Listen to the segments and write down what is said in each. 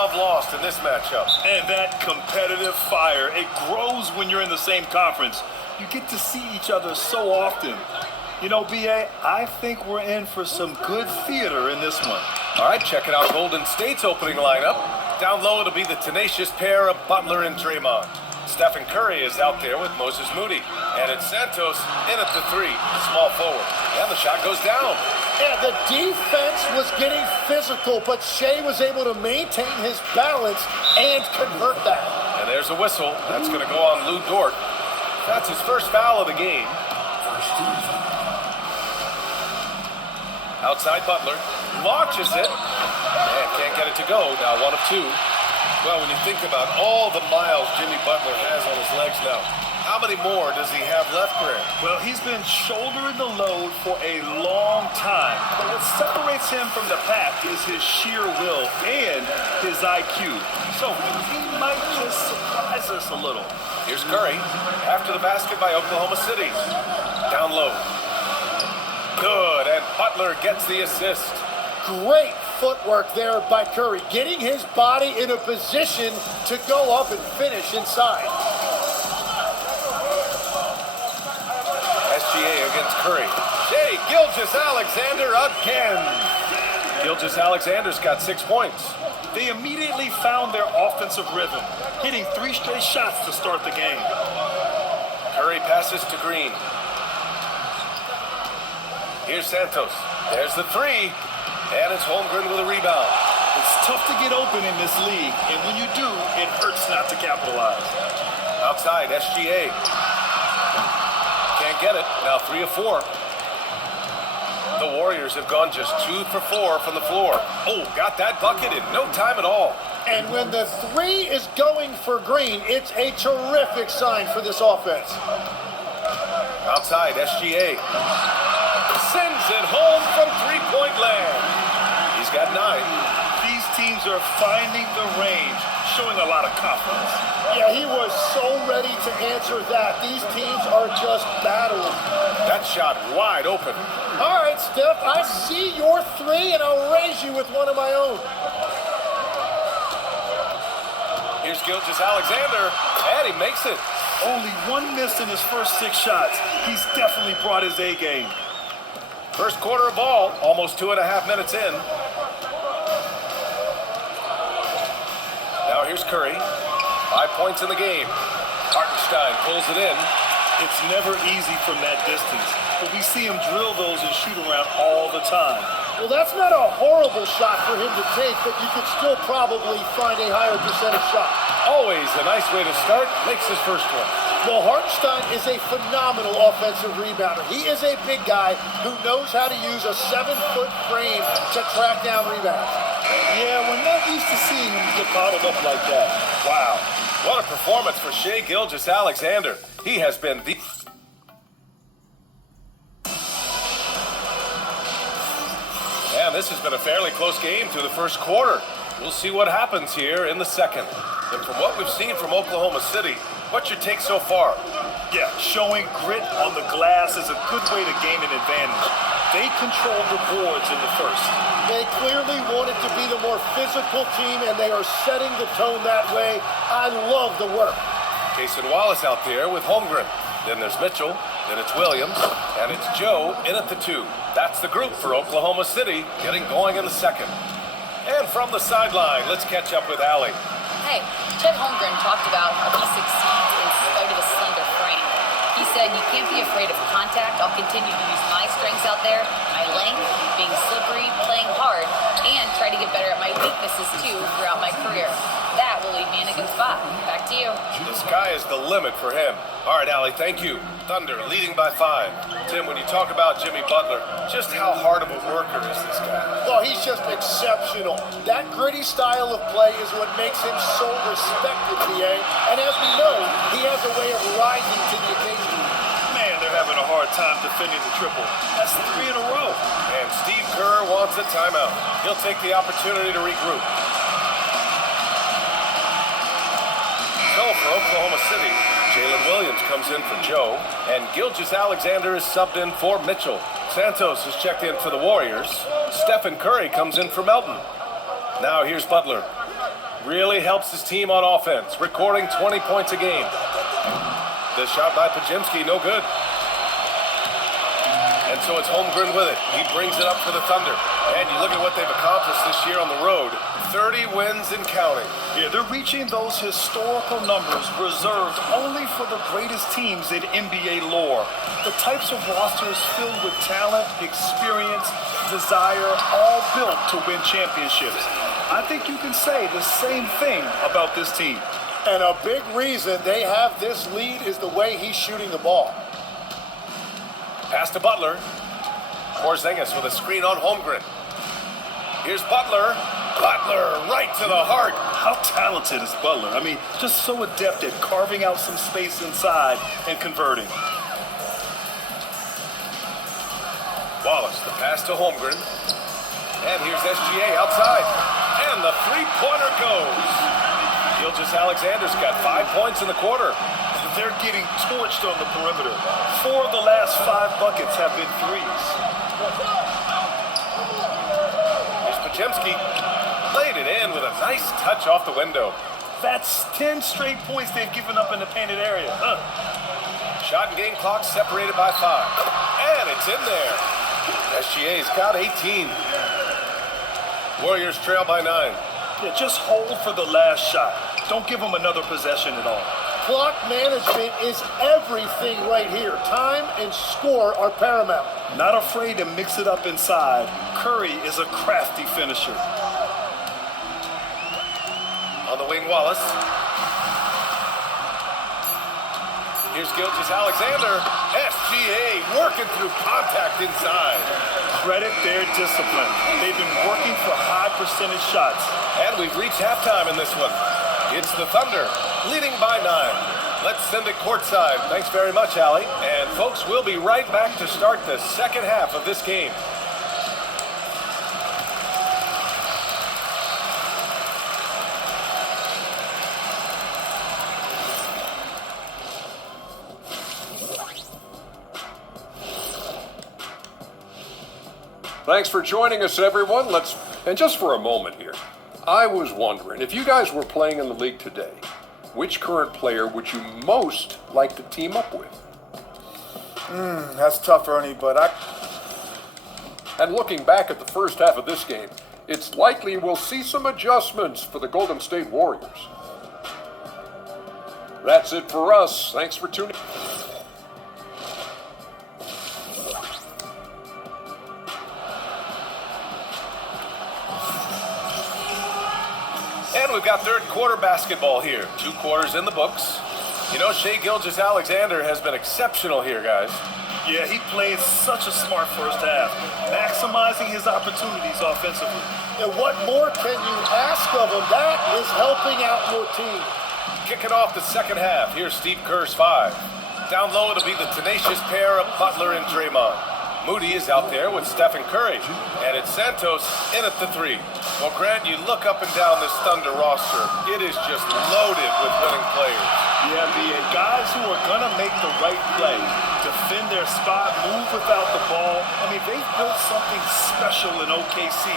love lost in this matchup. And that competitive fire, it grows when you're in the same conference. You get to see each other so often. You know, B.A., I think we're in for some good theater in this one. All right, checking out Golden State's opening lineup. Down low, it'll be the tenacious pair of Butler and Draymond. Stephen Curry is out there with Moses Moody. And it's Santos in at the three, small forward. And the shot goes down. Yeah, the defense was getting physical, but Shea was able to maintain his balance and convert that. And there's a whistle. That's going to go on Lou Dort. That's his first foul of the game. Outside Butler. Launches it. And can't get it to go. Now 1 of 2. Well, when you think about all the miles Jimmy Butler has on his legs now, how many more does he have left, Grant? Well, he's been shouldering the load for a long time. But what separates him from the pack is his sheer will and his IQ. So he might just surprise us a little. Here's Curry after the basket by Oklahoma City. Down low. Good, and Butler gets the assist. Great footwork there by Curry, getting his body in a position to go up and finish inside. SGA against Curry. Shea Gilgeous-Alexander again. Gilgeous-Alexander's got 6 points. They immediately found their offensive rhythm, hitting 3 straight shots to start the game. Curry passes to Green. Here's Santos. There's the three. And it's Holmgren with a rebound. It's tough to get open in this league, and when you do, it hurts not to capitalize. Outside, SGA. Can't get it. Now 3 of 4. The Warriors have gone just 2 for 4 from the floor. Oh, got that bucket in no time at all. And when the three is going for Green, it's a terrific sign for this offense. Outside, SGA. Sends it home from three-point land. He's got 9. These teams are finding the range, showing a lot of confidence. Yeah, he was so ready to answer that. These teams are just battling. That shot wide open. All right, Steph, I see your 3, and I'll raise you with one of my own. Here's Gilgeous-Alexander, and he makes it. Only 1 miss in his first 6 shots. He's definitely brought his A game. First quarter of ball, almost 2.5 minutes in. Now here's Curry. 5 points in the game. Hartenstein pulls it in. It's never easy from that distance, but we see him drill those and shoot around all the time. Well, that's not a horrible shot for him to take, but you could still probably find a higher percentage shot. Always a nice way to start. Makes his first one. Well, Hartenstein is a phenomenal offensive rebounder. He is a big guy who knows how to use a 7-foot frame to track down rebounds. Yeah, we're not used to seeing him get bottled up like that. Wow. What a performance for Shea Gilgeous-Alexander. He has been the... And this has been a fairly close game through the first quarter. We'll see what happens here in the second. And from what we've seen from Oklahoma City, what's your take so far? Yeah, showing grit on the glass is a good way to gain an advantage. They controlled the boards in the first. They clearly wanted to be the more physical team, and they are setting the tone that way. I love the work. Cason Wallace out there with Holmgren. Then there's Mitchell, then it's Williams, and it's Joe in at the 2. That's the group for Oklahoma City getting going in the second. And from the sideline, let's catch up with Allie. Hey, Chet Holmgren talked about how he succeeds in spite of a slender frame. He said, you can't be afraid of contact. I'll continue to use my strengths out there, my length, being slippery, playing hard, and try to get better at my weaknesses too throughout my career. That will leave me in a good spot. Back to you. The sky is the limit for him. All right, Allie, thank you. Thunder leading by 5. Tim, when you talk about Jimmy Butler, just how hard of a worker is this guy? Well, he's just exceptional. That gritty style of play is what makes him so respected, BA. And as we know, he has a way of rising to the occasion. Man, they're having a hard time defending the triple. That's 3 in a row. And Steve Kerr wants a timeout. He'll take the opportunity to regroup. So for Oklahoma City, Jalen Williams comes in for Joe, and Gilgeous-Alexander is subbed in for Mitchell. Santos is checked in for the Warriors. Stephen Curry comes in for Melton. Now here's Butler. Really helps his team on offense, recording 20 points a game. The shot by Pajemski, no good. And so it's Holmgren with it. He brings it up for the Thunder. And you look at what they've accomplished this year on the road. 30 wins and counting. Yeah, they're reaching those historical numbers reserved only for the greatest teams in NBA lore. The types of rosters filled with talent, experience, desire, all built to win championships. I think you can say the same thing about this team. And a big reason they have this lead is the way he's shooting the ball. Pass to Butler. Porzingis with a screen on Holmgren. Here's Butler. Butler right to the heart. How talented is Butler? I mean, just so adept at carving out some space inside and converting. Wallace, the pass to Holmgren. And here's SGA outside. And the three-pointer goes. Gilgeous-Alexander's got 5 points in the quarter. They're getting torched on the perimeter. 4 of the last 5 buckets have been threes. Here's Pajemski. Laid it in with a nice touch off the window. That's 10 straight points they've given up in the painted area. Shot and game clock separated by 5. And it's in there. SGA's got 18. Warriors trail by 9. Yeah, just hold for the last shot. Don't give them another possession at all. Clock management is everything right here. Time and score are paramount. Not afraid to mix it up inside. Curry is a crafty finisher. On the wing, Wallace. Here's Gilgeous-Alexander. SGA working through contact inside. Credit their discipline. They've been working for high percentage shots. And we've reached halftime in this one. It's the Thunder leading by 9. Let's send it courtside. Thanks very much, Allie. And folks, we'll be right back to start the second half of this game. Thanks for joining us, everyone. And just for a moment here, I was wondering, if you guys were playing in the league today, which current player would you most like to team up with? That's tough, Ernie, but And looking back at the first half of this game, it's likely we'll see some adjustments for the Golden State Warriors. That's it for us. Thanks for tuning in. And we've got third quarter basketball here. 2 quarters in the books. You know, Shai Gilgeous-Alexander has been exceptional here, guys. Yeah, he played such a smart first half, maximizing his opportunities offensively. And what more can you ask of him? That is helping out your team. Kicking off the second half, here's Steve Kerr's 5. Down low, it'll be the tenacious pair of Butler and Draymond. Moody is out there with Stephen Curry, and it's Santos in at the 3. Well, Grant, you look up and down this Thunder roster, it is just loaded with winning players. Yeah, BA, guys who are going to make the right play, defend their spot, move without the ball. I mean, they've built something special in OKC,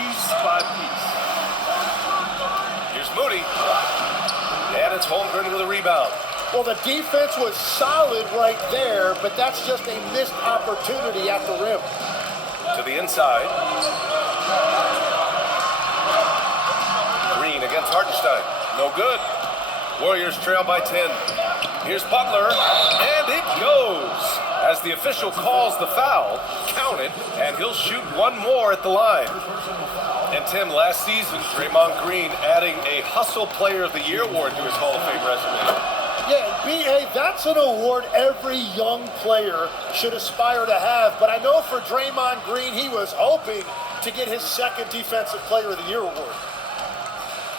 piece by piece. Here's Moody, and it's Holmgren with a rebound. Well, the defense was solid right there, but that's just a missed opportunity at the rim. To the inside. Green against Hartenstein. No good. Warriors trail by 10. Here's Butler, and it goes. As the official calls the foul, count it, and he'll shoot one more at the line. And Tim, last season, Draymond Green adding a Hustle Player of the Year award to his Hall of Fame resume. Yeah, B.A., that's an award every young player should aspire to have. But I know for Draymond Green, he was hoping to get his second Defensive Player of the Year award.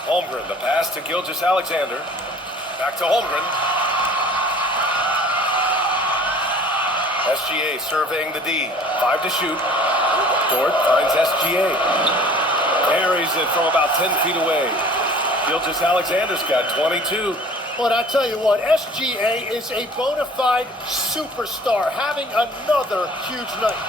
Holmgren, the pass to Gilgeous-Alexander. Back to Holmgren. SGA surveying the D. 5 to shoot. Dort finds SGA. Carries it from about 10 feet away. Gilgeous-Alexander's got 22. But I tell you what, SGA is a bona fide superstar, having another huge night.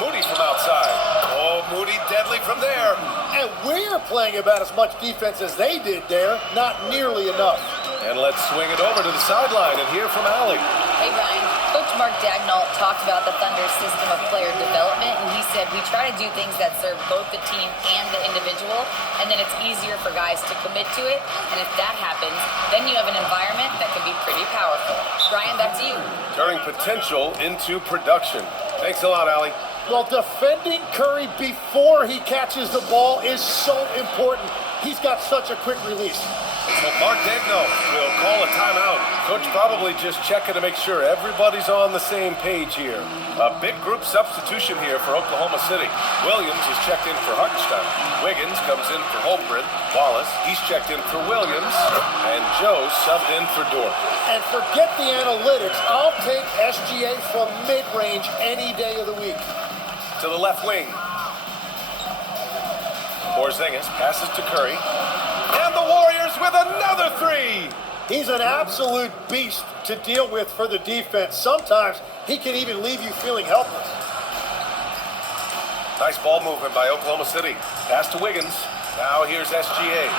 Moody from outside. Oh, Moody deadly from there. And And we're playing about as much defense as they did there. Not nearly enough. And let's swing it over to the sideline and hear from Allie. Hey, Ryan. Coach Mark Dagnall talked about the Thunder's system of player development, and he said, we try to do things that serve both the team and the individual, and then it's easier for guys to commit to it, and if that happens, then you have an environment that can be pretty powerful. Ryan, back to you. Turning potential into production. Thanks a lot, Allie. Well, defending Curry before he catches the ball is so important. He's got such a quick release. So Mark Dagnall will call a timeout. Coach probably just checking to make sure everybody's on the same page here. A big group substitution here for Oklahoma City. Williams is checked in for Hartenstein. Wiggins comes in for Holmgren. Wallace, he's checked in for Williams. And Joe subbed in for Dort. And forget the analytics. I'll take SGA from mid-range any day of the week. To the left wing. Porzingis passes to Curry. And the Warriors with another three. He's an absolute beast to deal with for the defense. Sometimes he can even leave you feeling helpless. Nice ball movement by Oklahoma City. Pass to Wiggins. Now here's SGA.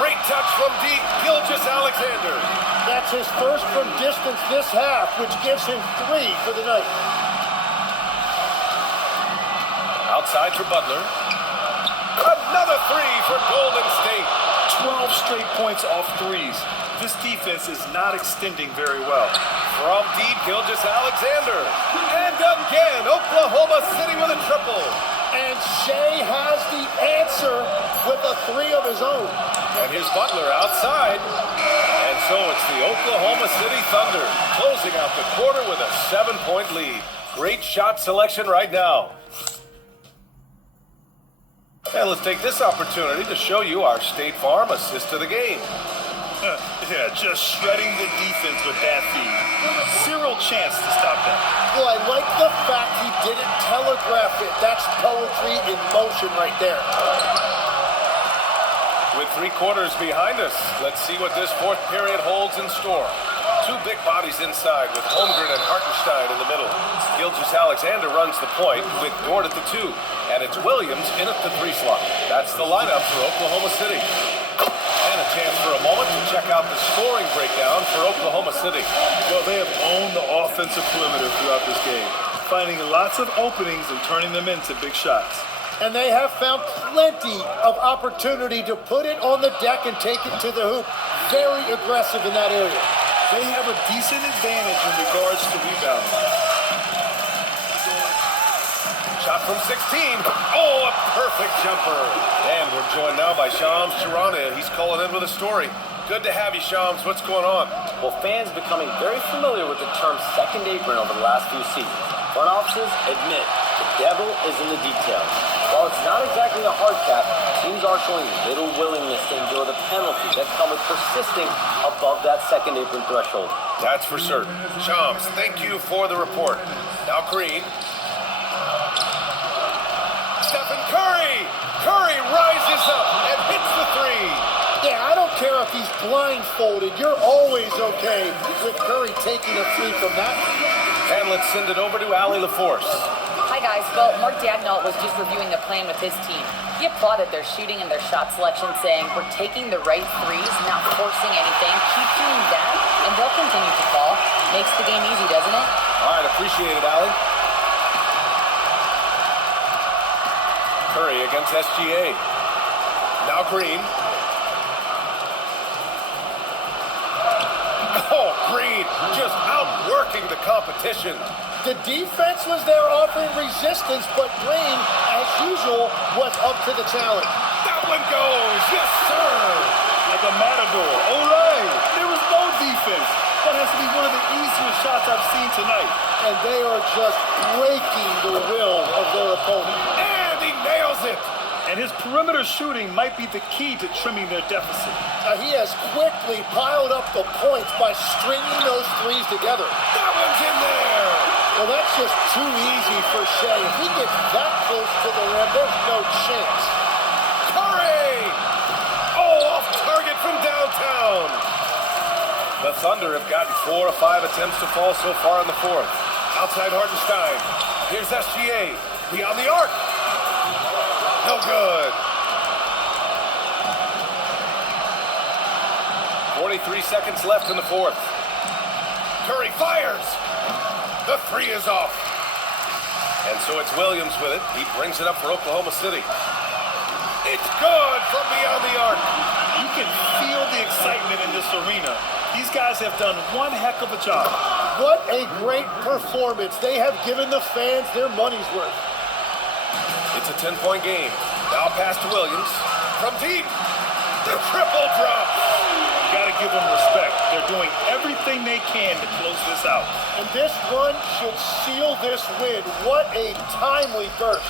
Great touch from deep, Gilgeous-Alexander. That's his first from distance this half, which gives him 3 for the night. Outside for Butler. Another 3 for Golden State. 12 straight points off threes. This defense is not extending very well. From deep, Gilgeous-Alexander. And again, Oklahoma City with a triple. And Shea has the answer with a 3 of his own. And here's Butler outside. And so it's the Oklahoma City Thunder closing out the quarter with a 7-point lead. Great shot selection right now. And let's take this opportunity to show you our State Farm assist of the game. Yeah, just shredding the defense with that feed. Zero chance to stop that. Well, I like the fact he didn't telegraph it. That's poetry in motion right there. With 3 quarters behind us, let's see what this fourth period holds in store. 2 big bodies inside with Holmgren and Hartenstein in the middle. Gilgeous-Alexander runs the point with Dort at the 2. And it's Williams in at the 3 slot. That's the lineup for Oklahoma City. And a chance for a moment to check out the scoring breakdown for Oklahoma City. Well, they have owned the offensive perimeter throughout this game, finding lots of openings and turning them into big shots. And they have found plenty of opportunity to put it on the deck and take it to the hoop. Very aggressive in that area. They have a decent advantage in regards to rebounding. Shot from 16. Oh, a perfect jumper. And we're joined now by Shams Charania. He's calling in with a story. Good to have you, Shams. What's going on? Well, fans becoming very familiar with the term second apron over the last few seasons. Front offices admit the devil is in the details. While it's not exactly a hard cap, teams are showing little willingness to endure the penalties that come with persisting above that second apron threshold. That's for certain. Shams, thank you for the report. Now Green. Stephen Curry! Curry rises up and hits the 3. Yeah, I don't care if he's blindfolded. You're always okay with Curry taking a 3 from that. And let's send it over to Allie LaForce. Hi, guys. Well, Mark Dagnall was just reviewing the plan with his team. He applauded their shooting and their shot selection, saying, we're taking the right threes, not forcing anything. Keep doing that, and they'll continue to fall. Makes the game easy, doesn't it? All right, appreciate it, Allie. Curry against SGA. Now Green. Oh, Green just outworking the competition. The defense was there offering resistance, but Green, as usual, was up to the challenge. That one goes. Yes, sir. Like a matador. Olay! There was no defense. That has to be one of the easiest shots I've seen tonight. And they are just breaking the will of their opponent. And he nails it. And his perimeter shooting might be the key to trimming their deficit. He has quickly piled up the points by stringing those threes together. That one's in there. Well, that's just too easy for Shea. If he gets that close to the rim, there's no chance. Curry! Oh, off target from downtown. The Thunder have gotten 4 of 5 attempts to fall so far in the fourth. Outside Hartenstein. Here's SGA. Beyond the arc. No good. 23 seconds left in the fourth. Curry fires. The three is off. And so it's Williams with it. He brings it up for Oklahoma City. It's good from beyond the arc. You can feel the excitement in this arena. These guys have done one heck of a job. What a great performance. They have given the fans their money's worth. It's a 10-point game. Now pass to Williams. From deep. The triple drop. You got to give them respect. They're doing everything they can to close this out. And this run should seal this win. What a timely burst.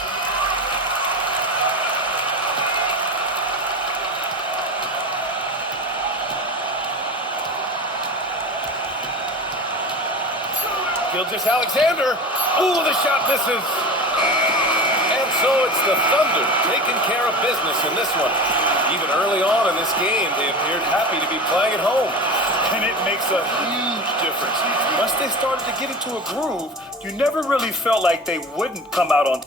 Gilgeous-Alexander. Ooh, the shot misses. And so it's the Thunder taking care of business in this one. Even early on in this game, they appeared happy to be playing at home. And it makes a huge difference. Once they started to get into a groove, you never really felt like they wouldn't come out on